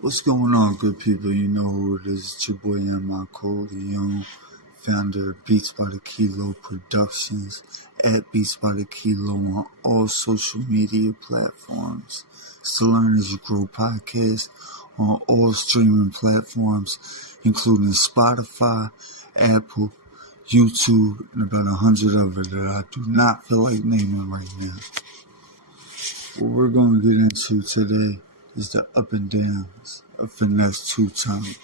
What's going on, good people? You know who it is. It's your boy M.I. Cole, the young founder of Beats by the Kilo Productions, at Beats by the Kilo on all social media platforms. It's the Learn As You Grow podcast on all streaming platforms, including Spotify, Apple, YouTube, and about 100 others that I do not feel like naming right now. What we're going to get into today is the up and downs of Finesse2Tymez.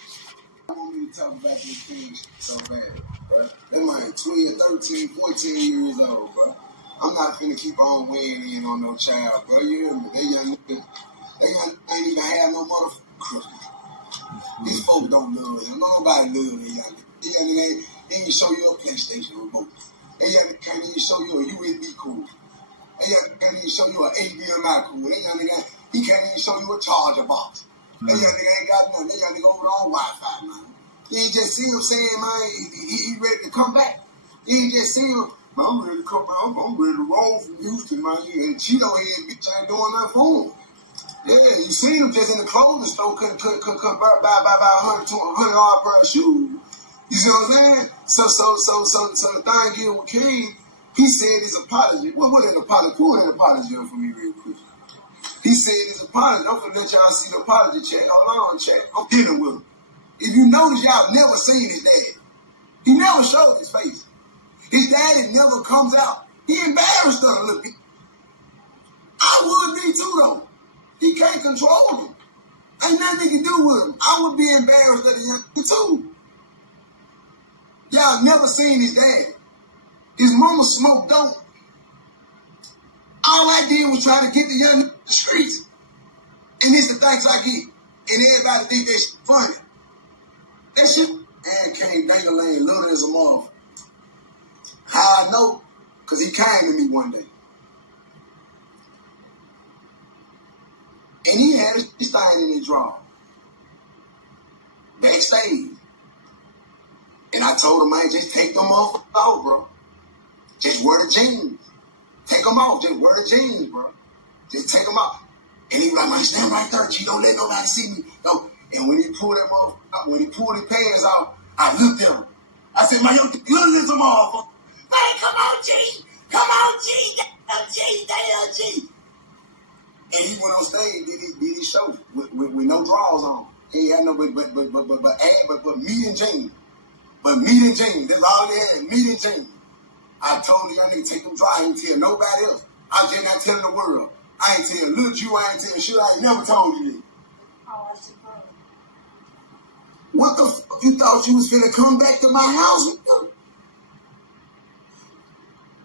I want me to talk about these things so bad, bro. They might 12, 13, 14 years old, bro. I'm not finna keep on weighing in on no child, bro. You hear me? They young niggas, ain't even have no motherfucking Christmas. These folks don't love him. Nobody love them young niggas. They young niggas ain't show you a PlayStation remote. They young niggas can't even show you a USB cord. They young niggas can't even show you an HDMI cord. They young niggas, he can't even show you a charger box. That young nigga ain't got nothing. That young nigga over on Wi-Fi, man. You ain't just see him saying, man, he ready to come back. You ain't just see him, man, I'm ready to come back. I'm ready to roll from Houston, man. And Cheeto head bitch ain't doing nothing for him. Yeah, you see him just in the clothing store, couldn't buy $100 to $100 pair of shoes. You see what I'm saying? So the thing here with King, he said his apology. What an apology? Pull an apology for me real quick. He said his apology. I'm finna let y'all see the apology, chat. Hold on, chat. I'm dealing with him. If you notice, y'all never seen his dad. He never showed his face. His daddy never comes out. He embarrassed her a little bit. I would be too, though. He can't control him. Ain't nothing he can do with him. I would be embarrassed at a young kid, too. Y'all never seen his daddy. His mama smoked dope. All I did was try to get the young nigga the streets. And this the thanks I get. And everybody think that shit funny. That shit, and came dangling little as a motherfucker. How I know? Because he came to me one day. And he had his thing in his drawer. Backstage. And I told him, man, just take them off out, bro. Just wear the jeans. Take them off. Just wear the jeans, bro. Just take them off. And he was like, man, stand right there, G. Don't let nobody see me. No. And when he pulled him off, when he pulled his pants off, I looked at him. I said, man, look at some motherfucker. Man, come on, G. Come on, G. Damn, G. Damn, G. And he went on stage, did his show with no drawers on. He ain't had no but meat and jeans. But meat and jeans. That's all they had, meat and jeans. I told the young nigga, take them dry. I ain't tell nobody else. I was just not telling the world. I ain't tell little you, I ain't tell shit. I ain't never told you that. Oh, I see. What the fuck? You thought you was finna come back to my house?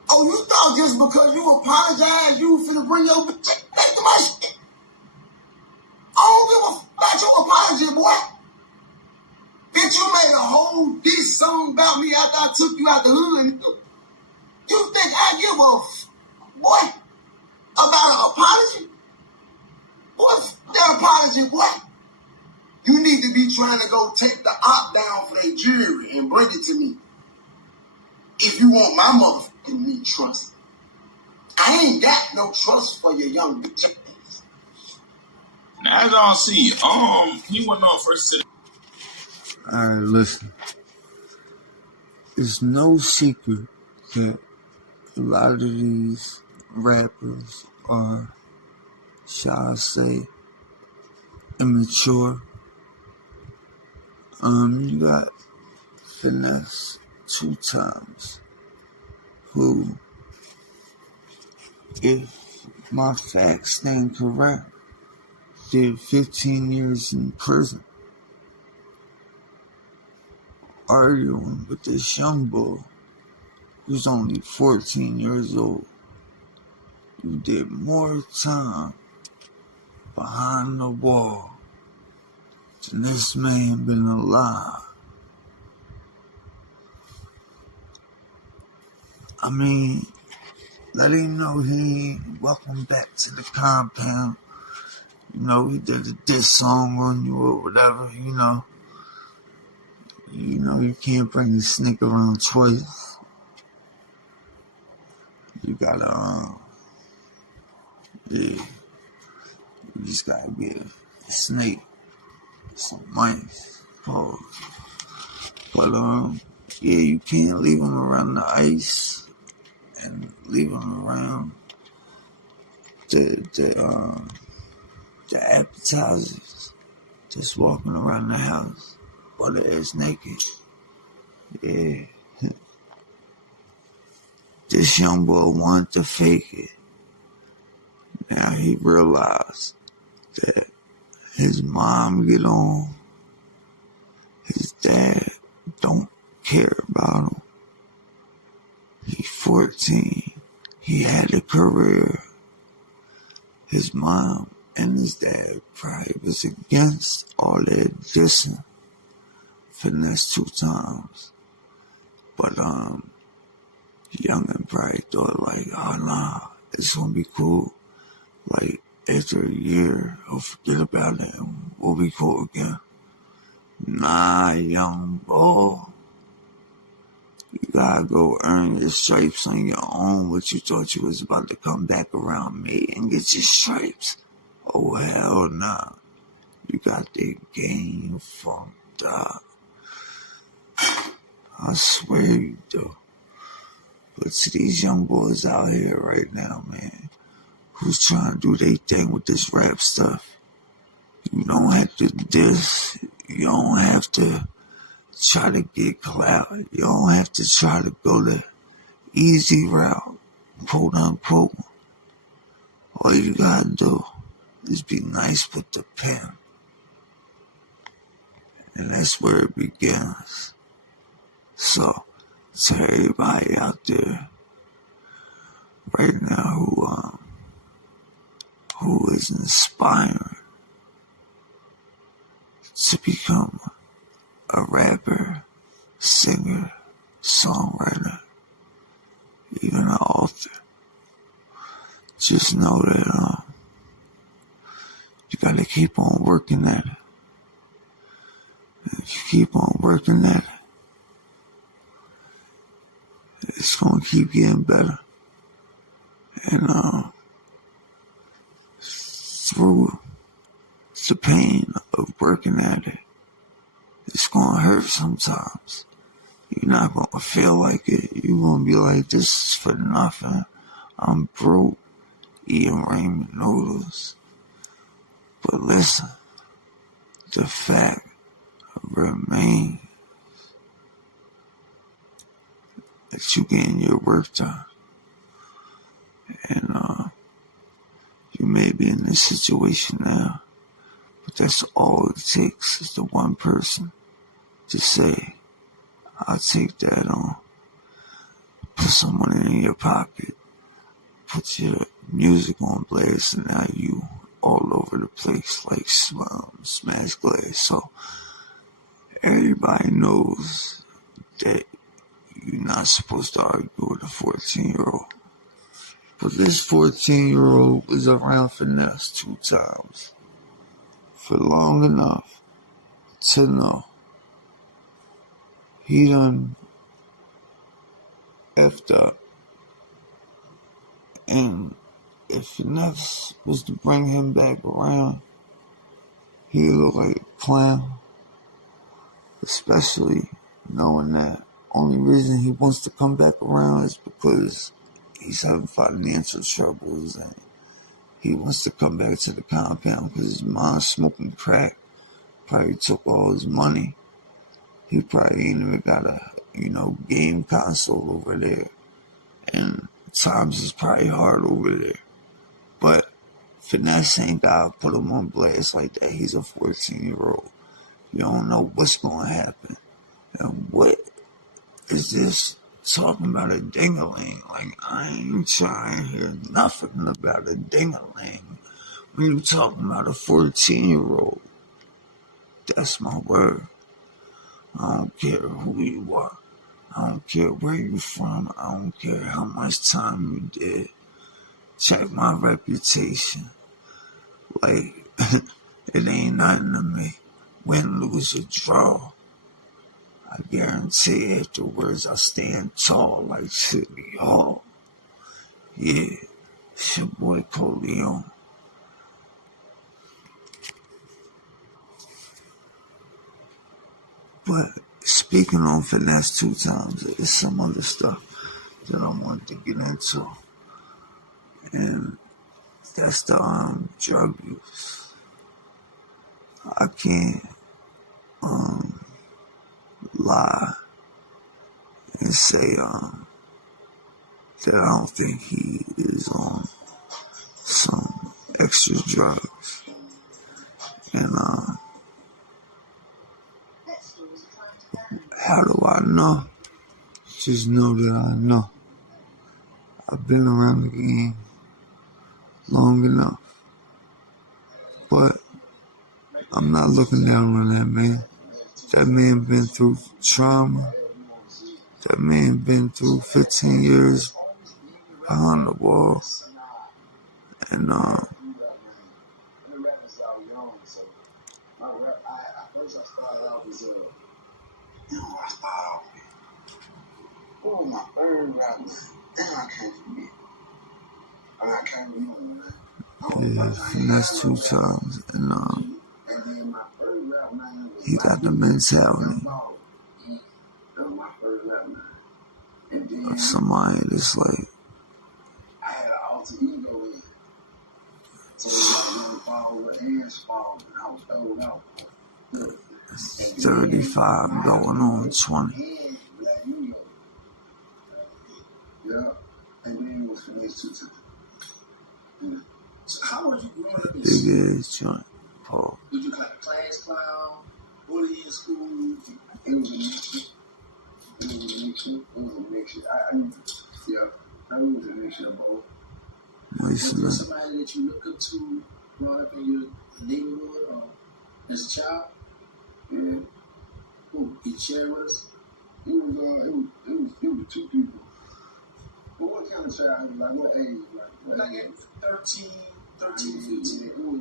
Oh, you thought just because you apologized, you was finna bring your bitch back to my shit? I don't give a fuck about your apology, boy. Bitch, you made a whole diss song about me after I took you out the hood. You think I give a boy about an apology? What's that apology, boy? You need to be trying to go take the op down for their jury and bring it to me. If you want my motherfucking me trust. I ain't got no trust for your young bitch. Now, as y'all see, he went on first to Alright, listen. It's no secret that a lot of these rappers are, shall I say, immature. You got Finesse2Tymez, who, if my facts stand correct, did 15 years in prison, arguing with this young boy who's only 14 years old. You did more time behind the wall than this man been alive. I mean, let him know he ain't welcome back to the compound. You know, he did a diss song on you or whatever, you know. You know, you can't bring the snake around twice. You gotta, yeah. You just gotta be a snake some money. Pause. But yeah, you can't leave them around the ice and leave them around the appetizers. Just walking around the house, butt ass naked. Yeah. This young boy wanted to fake it. Now he realized that his mom get on, his dad don't care about him. He's 14. He had a career. His mom and his dad probably was against all that dissing Finesse2Tymez. But youngin' probably thought like, oh nah, it's gonna be cool. Like after a year, he'll forget about it and we'll be cool again. Nah, young boy. You gotta go earn your stripes on your own. What you thought you was about to come back around me and get your stripes? Oh hell nah. You got the game funked up. I swear you do. But to these young boys out here right now, man, who's trying to do their thing with this rap stuff, you don't have to diss. You don't have to try to get clout. You don't have to try to go the easy route, quote unquote. All you gotta do is be nice with the pen. And that's where it begins. So, to everybody out there right now who is inspiring to become a rapper, singer, songwriter, even an author, just know that you gotta keep on working at it. If you keep on working at it, it's gonna keep getting better. And through the pain of working at it, it's gonna hurt sometimes. You're not gonna feel like it. You're gonna be like, this is for nothing. I'm broke, eating ramen noodles. But listen, the fact remains that you getting your work done. And you may be in this situation now, but that's all it takes is the one person to say, I'll take that on. Put some money in your pocket. Put your music on blast, and now you all over the place like smash glass. So everybody knows that you're not supposed to argue with a 14-year-old. But this 14-year-old was around Finesse2Tymez for long enough to know he done effed up. And if Finesse was to bring him back around, he look like a clown. Especially knowing that only reason he wants to come back around is because he's having financial troubles and he wants to come back to the compound because his mom's smoking crack. Probably took all his money. He probably ain't even got a, game console over there. And times is probably hard over there. But Finesse ain't gotta put him on blast like that. He's a 14-year-old. You don't know what's gonna happen. And what is this talking about a ding-a-ling? Like, I ain't trying to hear nothing about a ding-a-ling. When you talking about a 14-year-old, that's my word. I don't care who you are. I don't care where you from. I don't care how much time you did. Check my reputation. Like, it ain't nothing to me. Win, lose, or draw. I guarantee afterwards I stand tall like City Hall. Yeah, it's your boy Coleon. But speaking on Finesse2Tymez, there's some other stuff that I wanted to get into. And that's the drug use. I can't lie and say that I don't think he is on some extra drugs. And how do I know? Just know that I know. I've been around the game long enough. But I'm not looking down on that man. That man been through trauma. That man been through 15 years behind the wall. And Oh, my third rap, man. Damn, I can't forget. I can't remember, man. yeah, Finesse2Tymez. And And then my third rap, man, he got the mentality that was my first rap, man. And then of somebody that's like, I had an alter ego in. So it was like young Paul and Paul, and I was throwed out. 35 going on 20. And Black New York. Yeah. And then it was Finesse2Tymez. Yeah. So how were you growing up in Big school? ass joint, Paul. Were you like a class clown, bully in school? It was a mixture. Yeah, I was a mixture of both. Was there somebody that you look up to growing up in your neighborhood or as a child? Yeah. Who? Can you share with us? It was two people. But what kind of child? Like what age? Like at 13, 15. It was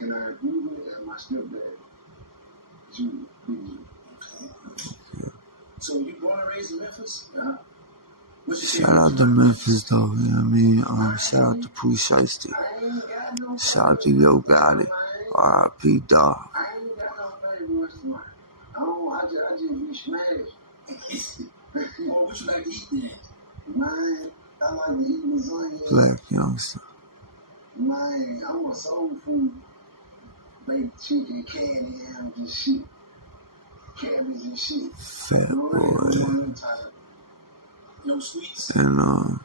and I grew with and my stepdad. Judy. Okay. So you born and raised in Memphis? Yeah. Shout out to Memphis though, you know what I mean? Shout out to Pooh Shiesty. Shout out to Yo Gotti. R.I.P. Dog. I ain't got no favorite restaurant. I just be smashed. Or what you like to eat then? Man, I like to eat lasagna. Black youngster. Man, I'm a soul food. Baked chicken, candy, and just shit. Cabbage and shit. Fat boy. No sweets? And Not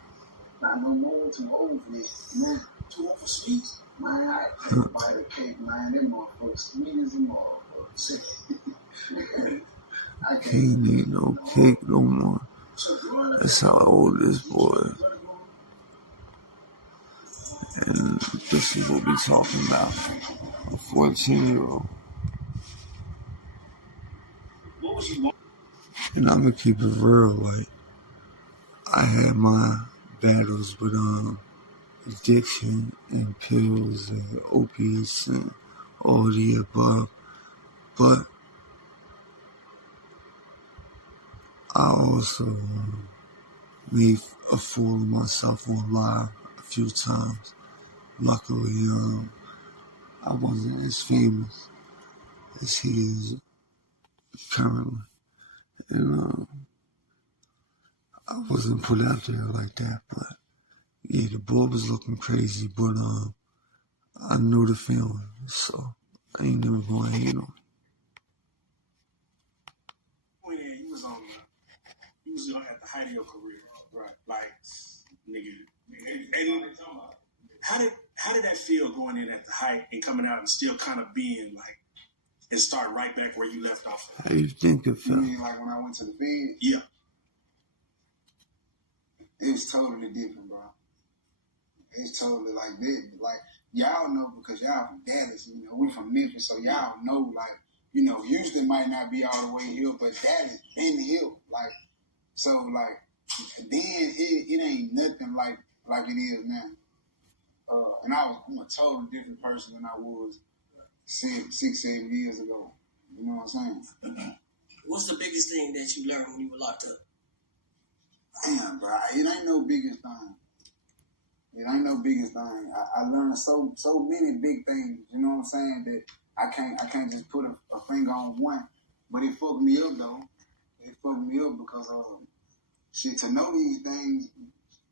no more, too old for this. Man, Too old for sweets? man, I take a bite of cake, man. That motherfucker sweet as a motherfucker. I can't eat no cake no more. So growing up, That's how old this boy. And this is what we talking about. A 14-year-old. what was you want? And I'm gonna keep it real, like, I had my battles with addiction and pills and opiates and all the above, but I also made a fool of myself on live a few times. Luckily, I wasn't as famous as he is currently, and I wasn't put out there like that. But yeah, the boy was looking crazy, but I knew the feeling, so I ain't never gonna hate him. When you was at the height of your career, right? Like, nigga, and how did that feel going in at the height and coming out and still kind of being like, and start right back where you left off? How you think it You felt? mean like when I went to the bed? Yeah. It was totally different, bro. It's totally like that. Like, y'all know because y'all from Dallas, you know, we from Memphis, so y'all know, like, you know, Houston might not be all the way here, but Dallas been here. Like, so, like, then it ain't nothing like it is now. And I'm a totally different person than I was 6-7 years ago. You know what I'm saying? What's the biggest thing that you learned when you were locked up? Damn, bro, it ain't no biggest thing. It ain't no biggest thing. I learned so many big things. You know what I'm saying? That I can't just put a finger on one. But it fucked me up though. It fucked me up because shit, to know these things,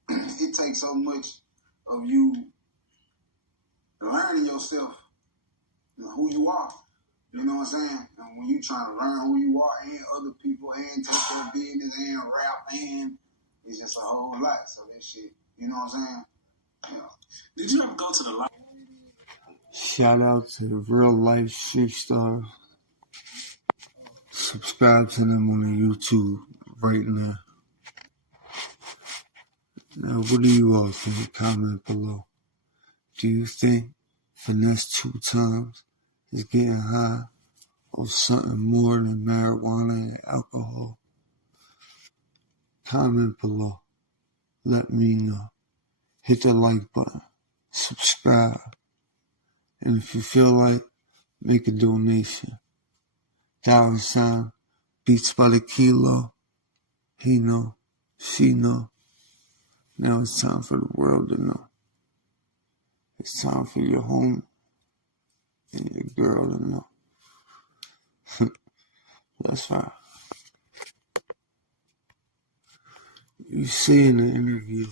it takes so much of you learning yourself, who you are. You know what I'm saying? And when you trying to learn who you are and other people and take their business and rap and it's just a whole lot. So that shit, you know what I'm saying? Yeah. Did you ever go to the live? Shout out to Real Life Street Stars. Subscribe to them on the YouTube right now. Now, what do you all think? Comment below. Do you think Finesse2Tymez is getting high or something more than marijuana and alcohol? Comment below. Let me know. Hit the like button. Subscribe. And if you feel like, make a donation. $, beats by the kilo. He know. She know. Now it's time for the world to know. It's time for your home and your girl to know. That's right. You see in the interview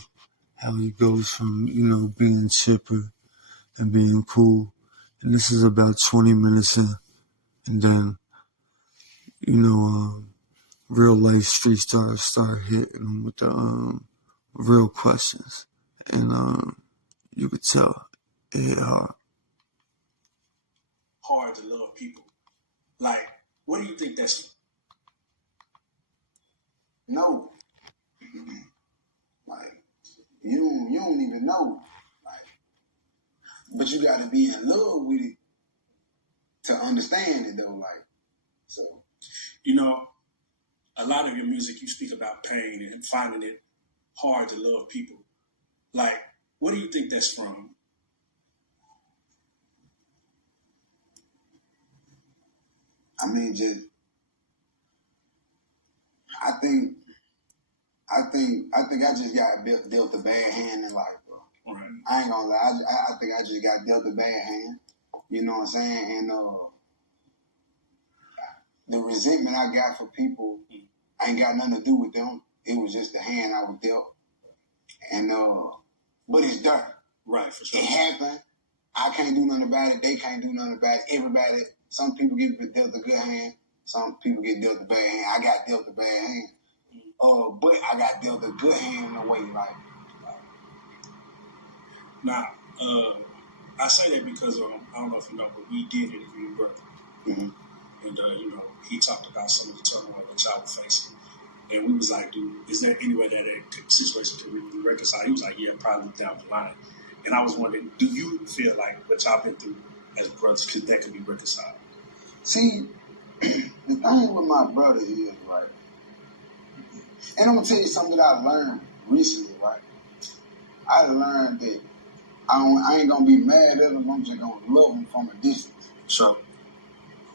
how he goes from, being chipper and being cool. And this is about 20 minutes in. And then, real life street stars start hitting him with the real questions. And you could tell it hit hard. Hard to love people. Like, what do you think that's? No. Like, you don't even know. Like, but you gotta be in love with it to understand it though, like, so. A lot of your music, you speak about pain and finding it hard to love people. Like, what do you think that's from? I mean, I think I just got dealt a bad hand in life, bro. Right. I ain't gonna lie. I think I just got dealt a bad hand. You know what I'm saying? And the resentment I got for people ain't got nothing to do with them. It was just the hand I was dealt. And but it's there. Right, for sure. It happened. I can't do nothing about it. They can't do nothing about it. Everybody. Some people get dealt a good hand. Some people get dealt a bad hand. I got dealt a bad hand. But I got dealt a good hand in a way, like. Now, I say that because I don't know if you know, but we did interview your brother. Mm-hmm. And, he talked about some of the turmoil that y'all were facing. And we was like, dude, is there any way that situation can be reconciled? He was like, yeah, probably down the line. And I was wondering, do you feel like what y'all been through as brothers, that could be reconciled? See, the thing with my brother is, right, and I'm going to tell you something that I learned recently, right? I learned that I ain't going to be mad at him. I'm just going to love him from a distance. So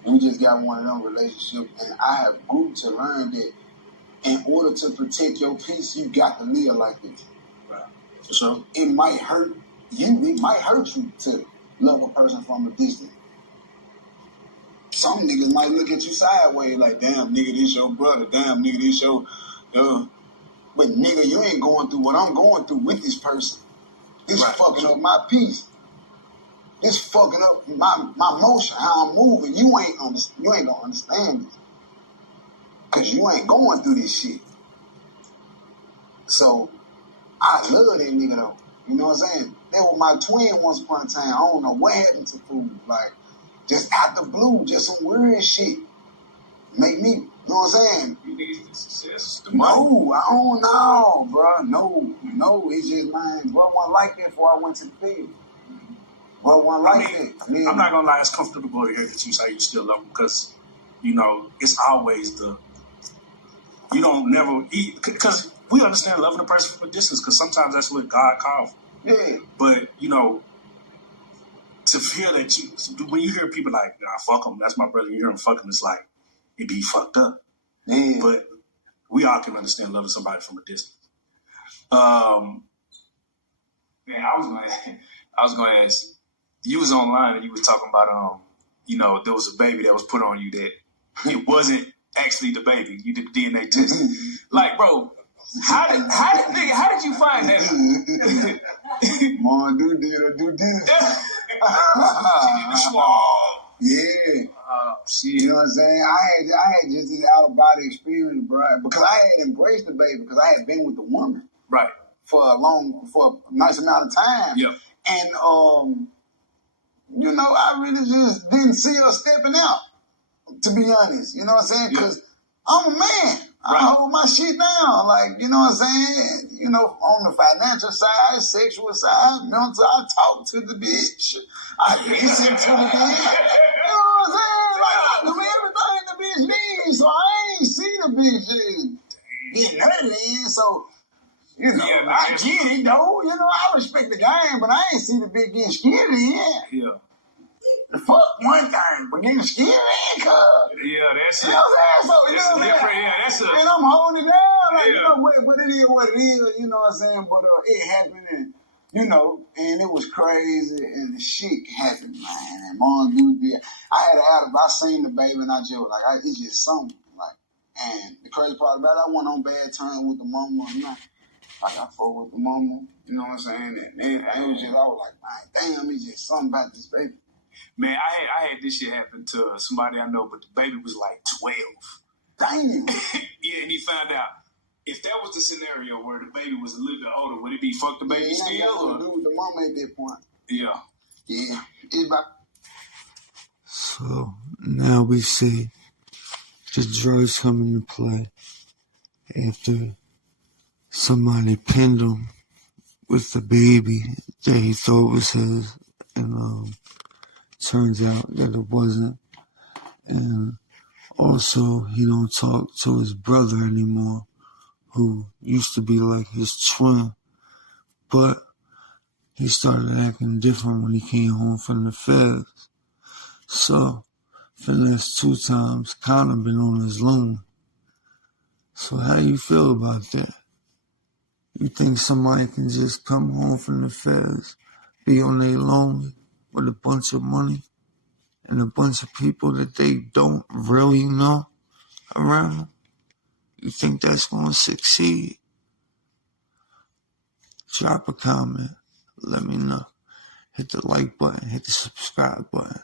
we just got one of them relationships, and I have grew to learn that in order to protect your peace, you got to live like this. Right. So it might hurt you. It might hurt you to love a person from a distance. Some niggas might look at you sideways like, damn, nigga, this your brother. Damn, nigga, this your... But, nigga, you ain't going through what I'm going through with this person. This right. fucking up my peace. This fucking up my motion, how I'm moving. You ain't gonna understand this. Because you ain't going through this shit. So, I love that nigga, though. You know what I'm saying? That was my twin once upon a time. I don't know what happened to food. Like, just out the blue, just some weird shit. Make me, you know what I'm saying? You need success. No, I don't know, bro. No. It's just, man, bro, wasn't like that before I went to the field. Bro, wasn't like that. I'm not gonna lie, it's comfortable to hear that you say you still love him because, it's always you don't never eat, because we understand loving a person from a distance because sometimes that's what God calls for. Yeah. But, to feel that when you hear people like, nah, fuck him, that's my brother, you hear him fuck him, it's like, it be fucked up. Yeah. But we all can understand loving somebody from a distance. Man, I was gonna ask, you was online and you was talking about, there was a baby that was put on you that it wasn't actually the baby. You did DNA test. Like, bro, how did you find that? Mom did her due diligence. She did the swab. Yeah. Shit. You know what I'm saying? I had just this out of body experience, bro, because I had embraced the baby because I had been with the woman Right. for a nice amount of time. Yeah. And you know, I really just didn't see her stepping out, to be honest. You know what I'm saying? Because I'm a man. Right. I hold my shit down. Like, you know what I'm saying? You know, on the financial side, sexual side, mental, I talk to the bitch. I listen to the bitch. You know what I'm saying? Like, I do everything the bitch needs. So I ain't see the bitch getting nothing in. So, you know, I get it, though. You know, I respect the game, but I ain't see the bitch getting scared in. Yeah. Fuck one thing, but getting scared in, cuz. Yeah, that's it. You know what I'm saying? So, you know what I'm different. saying? Yeah, that's a. And I'm holding it down. Like, Yeah. you know, but it is what it is, you know what I'm saying? But it happened, and, you know, and it was crazy, and the shit happened, man. And Mom dude did. I had I seen the baby, and I just was like, it's just something. Like, and the crazy part about it, I went on bad terms with the mama, and like I fought with the mama, you know what I'm saying? And it was just, I was like, man, damn, it's just something about this baby. Man, I had this shit happen to somebody I know, but the baby was like 12. Damn. Yeah, and he found out. If that was the scenario where the baby was a little bit older, would it be fuck the baby still? Or do with the mama at that point. Yeah. Yeah. It's about. So now we see the drugs come into play after somebody pinned him with the baby that he thought was his, and turns out that it wasn't. And also, he don't talk to his brother anymore, who used to be like his twin, but he started acting different when he came home from the feds. So, Finesse2Tymez kind of been on his loan. So how you feel about that? You think somebody can just come home from the feds, be on their loan with a bunch of money and a bunch of people that they don't really know around them? You think that's going to succeed? Drop a comment. Let me know. Hit the like button. Hit the subscribe button.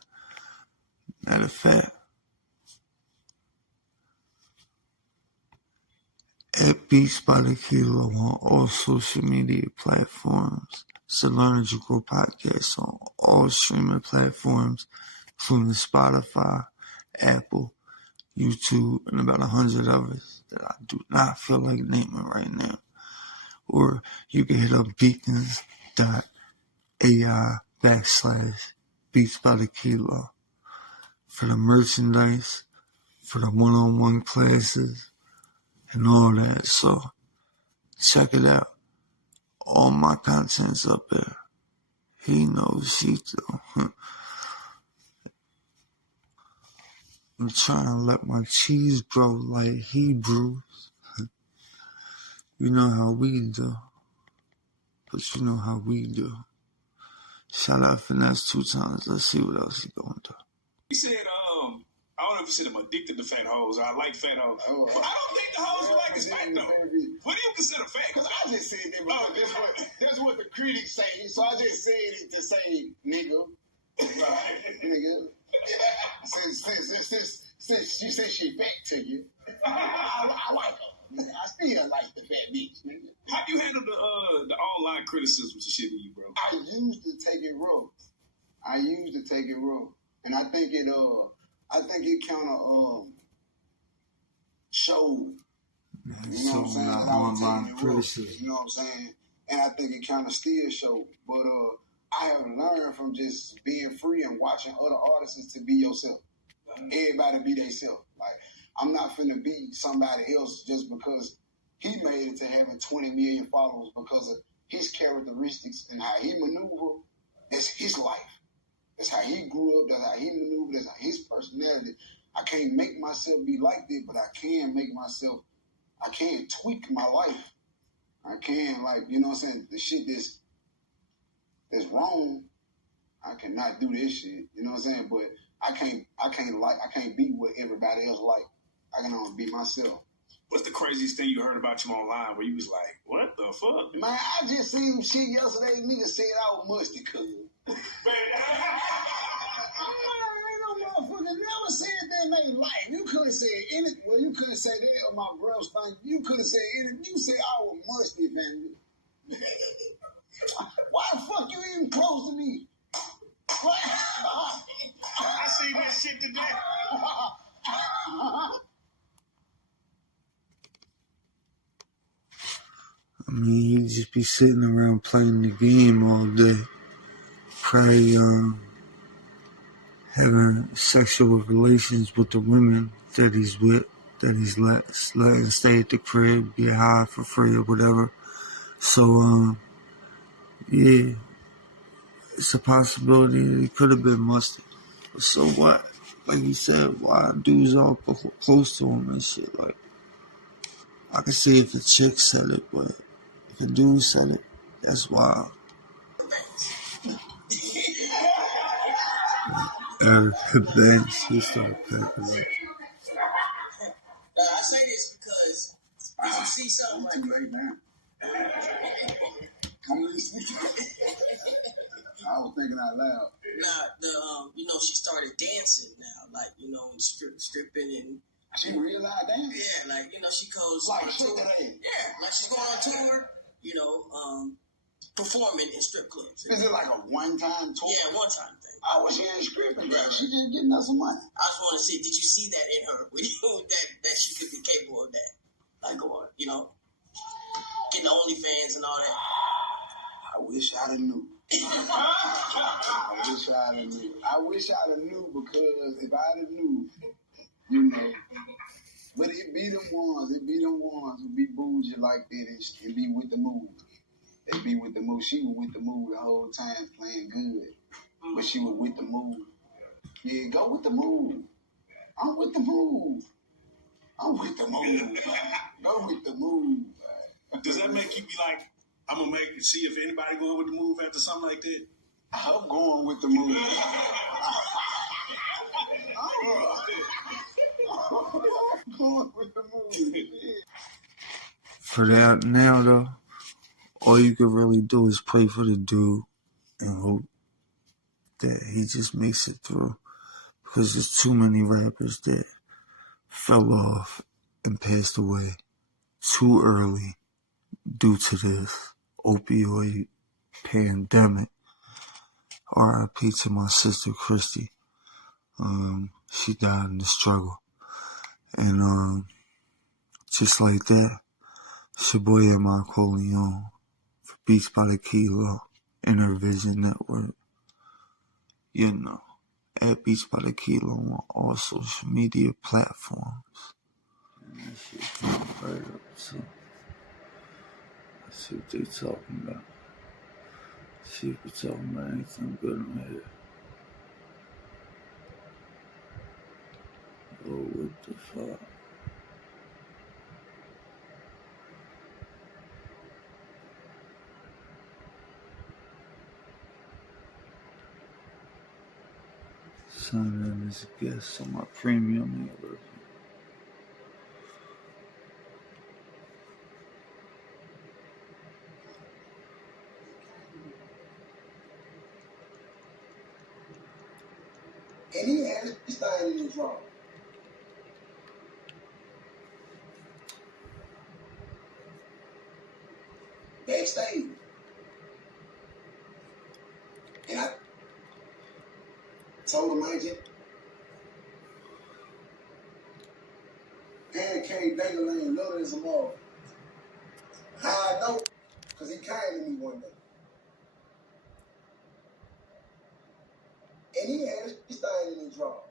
Matter of fact, at Beats by the Kilo on all social media platforms. It's the Learn as You Grow podcast on all streaming platforms, including Spotify, Apple, YouTube, and about 100 others that I do not feel like naming right now. Or you can hit up beacons.ai/Beats by the Kilo for the merchandise, for the one-on-one classes, and all that. So check it out. All my content's up there. He knows, she do. I'm trying to let my cheese grow like Hebrews. You know how we do. But you know how we do. Shout out Finesse2Tymez. Let's see what else he gonna do. He said, I don't know if he said I'm addicted to fat hoes. I like fat hoes. But I don't think the hoes you like is fat, though. What do you consider fat? Because I just said that, but that's what the critics say. So I just said it to say nigga. Right. Nigga. Since she said she fat to you, I like her. I still like the fat bitch, nigga. How do you handle the online criticisms and shit to you, bro? I used to take it raw. And I think it kind of showed. You know what I'm saying? That I was taking it raw. You know what I'm saying? And I think it kind of still showed. But I have learned from just being free and watching other artists to be yourself. Everybody be themselves. Like, I'm not finna be somebody else just because he made it to having 20 million followers because of his characteristics and how he maneuver. That's his life. That's how he grew up. That's how he maneuvered. That's how his personality. I can't make myself be like that, but I can tweak my life. I can, like, you know what I'm saying? The shit that's wrong, I cannot do this shit. You know what I'm saying? But I can't be what everybody else like. I can only be myself. What's the craziest thing you heard about you online where you was like, what the fuck? Man, I just seen some shit yesterday. Nigga said I was musty, cuz. Man, ain't no motherfucker never said that in their life. You couldn't say anything. Well, you couldn't say that on my brother's thing. You couldn't say anything. You said I was musty, family. Why the fuck you even close to me? I seen that shit today. I mean, you just be sitting around playing the game all day. Probably having sexual relations with the women that he's with, that he's letting stay at the crib, be high for free or whatever. So, yeah, it's a possibility that he could have been musty. But so what? Like you said, why dudes all close to him and shit? Like, I can see if a chick said it, but if a dude said it, that's wild. Erica Banks, he started packing up. I say this because if you see something like Too late now. I'm listening. I was thinking out loud. Now, she started dancing now, like, stripping and. She realized that? Yeah, like, she goes like on a tour. Yeah, like she's going on tour, performing in strip clubs. Is it like a one-time tour? Yeah, one-time thing. I was ain't stripping, bro. She just getting us some money. I just want to see, did you see that in her? that she could be capable of that? Like, or, getting the OnlyFans and all that. I wish I'd have knew. I wish I'd have knew because if I'd have knew, but it be them ones who be bougie like that and be with the move. They be with the move. She was with the move the whole time playing good. But she was with the move. Yeah, go with the move. I'm with the move. Go with the move. Does that make you be like, I'm going to see if anybody going with the move after something like that? I'm going with the move. For that now, though, all you can really do is pray for the dude and hope that he just makes it through. Because there's too many rappers that fell off and passed away too early due to this opioid pandemic. R.I.P. to my sister Christy. She died in the struggle. And just like that, it's your boy M.I. Corleone for Beats by the Kilo, Inner Vision Network. At Beats by the Kilo on all social media platforms. And that shit came right up too. Let's see what they talking about. See if we're talking about anything good on here. Oh, what the fuck? Sign in as a guest on my premium network. And he had his thing in his drawer. Backstage. And I told him I just pancake dangling loaded as a mother. How I know? Because he came to me one day. And he had his thing in his drawer.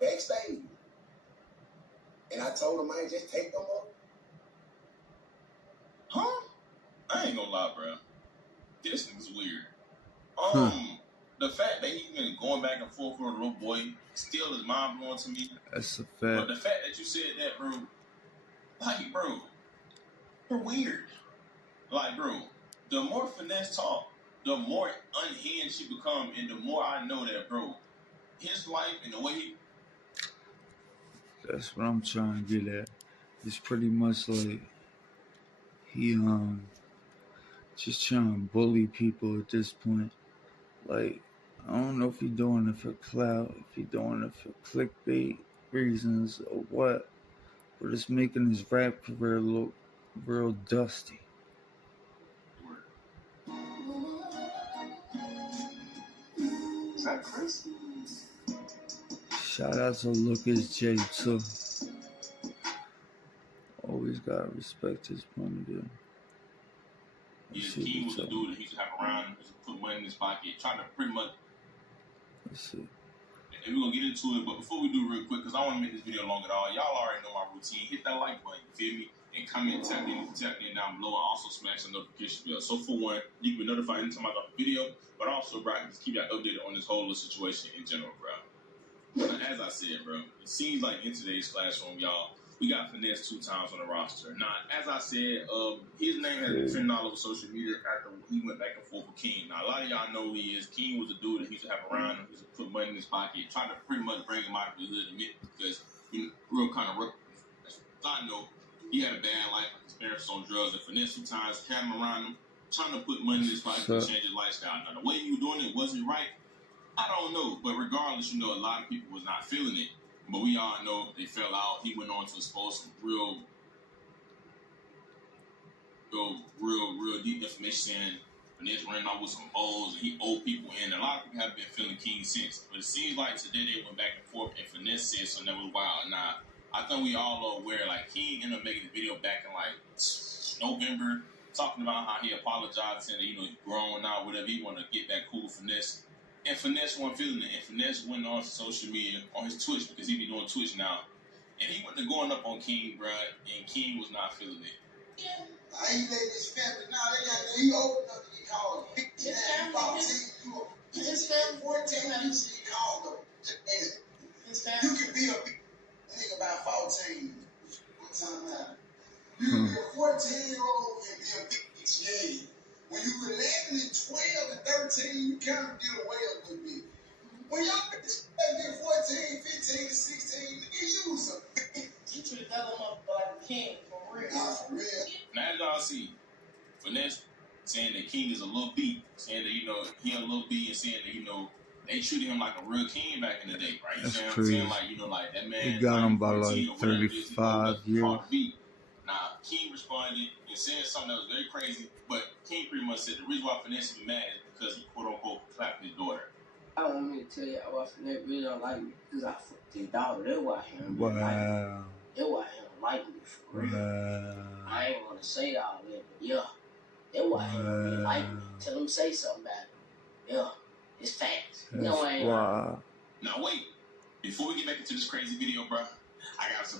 Backstage. And I told him I just take them up. Huh? I ain't gonna lie, bro. This nigga's weird. The fact that he's been going back and forth with a little boy still is mind blowing to me. That's a fact. But the fact that you said that, bro, like, bro, you're weird. Like, bro, the more Finesse talk, the more unhinged he become, and the more I know that, bro, his life and the way he. That's what I'm trying to get at. It's pretty much like he just trying to bully people at this point. Like, I don't know if he doing it for clout, if he doing it for clickbait reasons or what, but it's making his rap career look real dusty. Is that Chris? Shout out to Lucas J too. Always gotta respect his point of view. Yeah, King was a dude that he used to have around him, just put money in his pocket, trying to pretty much. Let's see. And we're gonna get into it, but before we do real quick, because I want to make this video long at all, y'all already know my routine. Hit that like button, you feel me? And comment, tap in down below, and also smash the notification bell. So for one, you can be notified anytime I drop a video, but also, bro, I can just keep y'all updated on this whole little situation in general, bro. But as I said, bro, it seems like in today's classroom, y'all, we got Finesse2Tymez on the roster. Now, as I said, his name has been trending all over social media after he went back and forth with King. Now, a lot of y'all know who he is. King was a dude that he used to have around him. He used to put money in his pocket, trying to pretty much bring him out of the hood admit because he was real kind of rough. I know he had a bad life. His parents was on drugs, and Finesse2Tymez had him around him, trying to put money in his pocket to change his lifestyle. Now, the way he was doing it wasn't right. I don't know, but regardless, you know, a lot of people was not feeling it. But we all know they fell out. He went on to expose some real deep information saying Finesse ran out with some hoes and he owed people in. A lot of people have been feeling King since. But it seems like today they went back and forth and Finesse said something that was wild. Now, I think we all are aware, like, King ended up making a video back in, like, November, talking about how he apologized, saying that, you know, he's grown now, whatever, he wanted to get back cool with Finesse. And Finesse wasn't feeling it. And Finesse went on social media, on his Twitch, because he be doing Twitch now. And he went to going up on King, bruh, and King was not feeling it. Yeah. I ain't let this family now. He old enough to get called. His family. His family 14, I used to get called though. His family. You can be a nigga about 14. What time now? You can be a 14-year-old and be a big bitch. Yeah. When you 11 and 12 and 13, you kind of get away a little bit. When y'all bitches get 14, 15, 16, you was a bitch. You treat that one up like a king, for real. Nah, for real. Now, as y'all see, Finesse saying that King is a little beat, saying that, you know, he a little beat, and saying that, you know, they treated him like a real king back in the day, right? That's you crazy. Saying, like, you know, like that man. He got him by like 35 years. Now, King responded and said something that was very crazy, but King pretty much said the reason why Finesse be mad is because he quote unquote clapped his daughter. I don't want me to tell you why Finesse really don't like me because I fucked his daughter. That's why he don't Wow. like me. That's why he don't like me for real. Wow. I ain't want to say all that, but yeah, that's why he don't really like me. Tell him say something about it. Yeah, it's facts. No, I ain't. Wow. Now wait, before we get back into this crazy video, bro, I got some